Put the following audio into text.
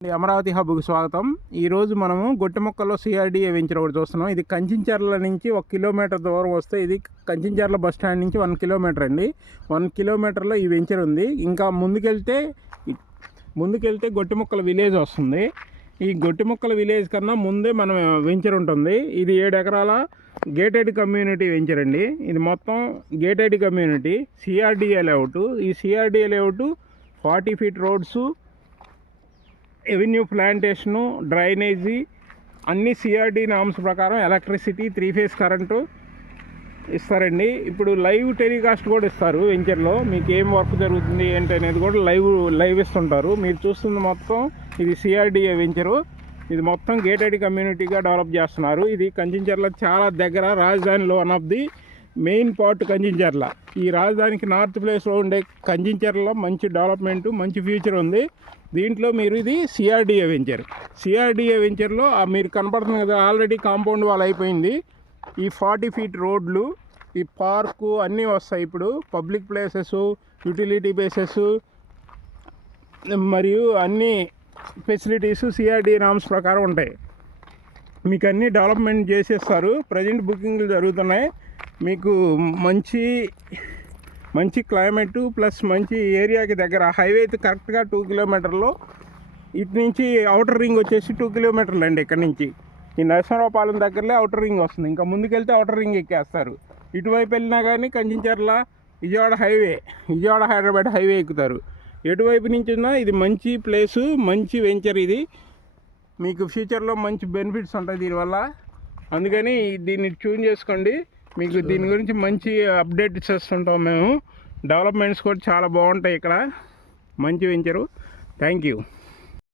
అమరావతి హబ్కు స్వాగతం. ఈరోజు మనము గొట్టిముక్కలో సిఆర్డిఏ వెంచర్ ఒకటి చూస్తున్నాం. ఇది కంచించర్ల నుంచి 1 కిలోమీటర్ దూరం వస్తే ఇది కంచించర్ల బస్ స్టాండ్ నుంచి 1 కిలోమీటర్ అండి. 1 కిలోమీటర్లో ఈ వెంచర్ ఉంది. ఇంకా ముందుకెళ్తే గొట్టిముక్కల విలేజ్ వస్తుంది. ఈ గొట్టిముక్కల విలేజ్ కన్నా ముందే మన వెంచర్ ఉంటుంది. ఇది 7 ఎకరాల గేటెడ్ కమ్యూనిటీ వెంచర్ అండి. ఇది మొత్తం గేటెడ్ కమ్యూనిటీ సిఆర్డిఏ లేఅవుట్. ఈ CRDA layout 40 feet roads, avenue plantation, drainage అన్ని సిఆర్డి నామ్స్ ప్రకారం ఎలక్ట్రిసిటీ 3 ఫేజ్ కరెంటు ఇస్తారండి. ఇప్పుడు లైవ్ టెలికాస్ట్ కూడా ఇస్తారు వెంచర్లో. మీకు ఏం వర్క్ జరుగుతుంది ఏంటి అనేది కూడా లైవ్ ఇస్తుంటారు. మీరు చూస్తుంది మొత్తం ఇది సిఆర్డిఏ వెంచరు. ఇది మొత్తం గేటెడ్ కమ్యూనిటీగా డెవలప్ చేస్తున్నారు. ఇది కంచించర్ల చాలా దగ్గర, రాజధానిలో one of the main part Kanchincharla. ఈ రాజధానికి నార్త్ ప్లేస్లో ఉండే కంచించర్ల మంచి డెవలప్మెంటు, మంచి ఫ్యూచర్ ఉంది. దీంట్లో మీరు ఇది సిఆర్డిఏ వెంచర్లో మీరు కనపడుతుంది కదా, ఆల్రెడీ కాంపౌండ్ వాల్ అయిపోయింది. ఈ 40 ఫీట్ రోడ్లు, ఈ పార్కు అన్నీ వస్తాయి. ఇప్పుడు పబ్లిక్ ప్లేసెస్, యూటిలిటీ ప్లేసెస్ మరియు అన్ని ఫెసిలిటీస్ సిఆర్డిఏ నామ్స్ ప్రకారం ఉంటాయి. మీకు అన్నీ డెవలప్మెంట్ చేసేస్తారు. ప్రజెంట్ బుకింగ్లు జరుగుతున్నాయి. మీకు మంచి క్లైమేటు ప్లస్ మంచి ఏరియాకి దగ్గర, హైవే అయితే కరెక్ట్గా 2 కిలోమీటర్లో. ఇటు నుంచి అవుటర్ రింగ్ వచ్చేసి 2 కిలోమీటర్లు అండి. ఇక్కడ నుంచి ఈ నరసింహరావుపాలెం దగ్గరలో అవుటర్ రింగ్ వస్తుంది. ఇంకా ముందుకెళ్తే అవుటర్ రింగ్ ఎక్కేస్తారు. ఇటువైపు వెళ్ళినా కానీ కంచించర్ల విజయవాడ హైదరాబాద్ హైవే ఎక్కుతారు. ఎటువైపు నుంచి ఉన్నా ఇది మంచి ప్లేసు, మంచి వెంచర్. ఇది మీకు ఫ్యూచర్లో మంచి బెనిఫిట్స్ ఉంటాయి దీనివల్ల. అందుకని దీన్ని చూన్ చేసుకోండి. మీకు దీని గురించి మంచి అప్డేట్స్ ఇస్తుంటాం మేము. డెవలప్మెంట్స్ కూడా చాలా బాగుంటాయి ఇక్కడ. మంచి వెంచరు. Thank you.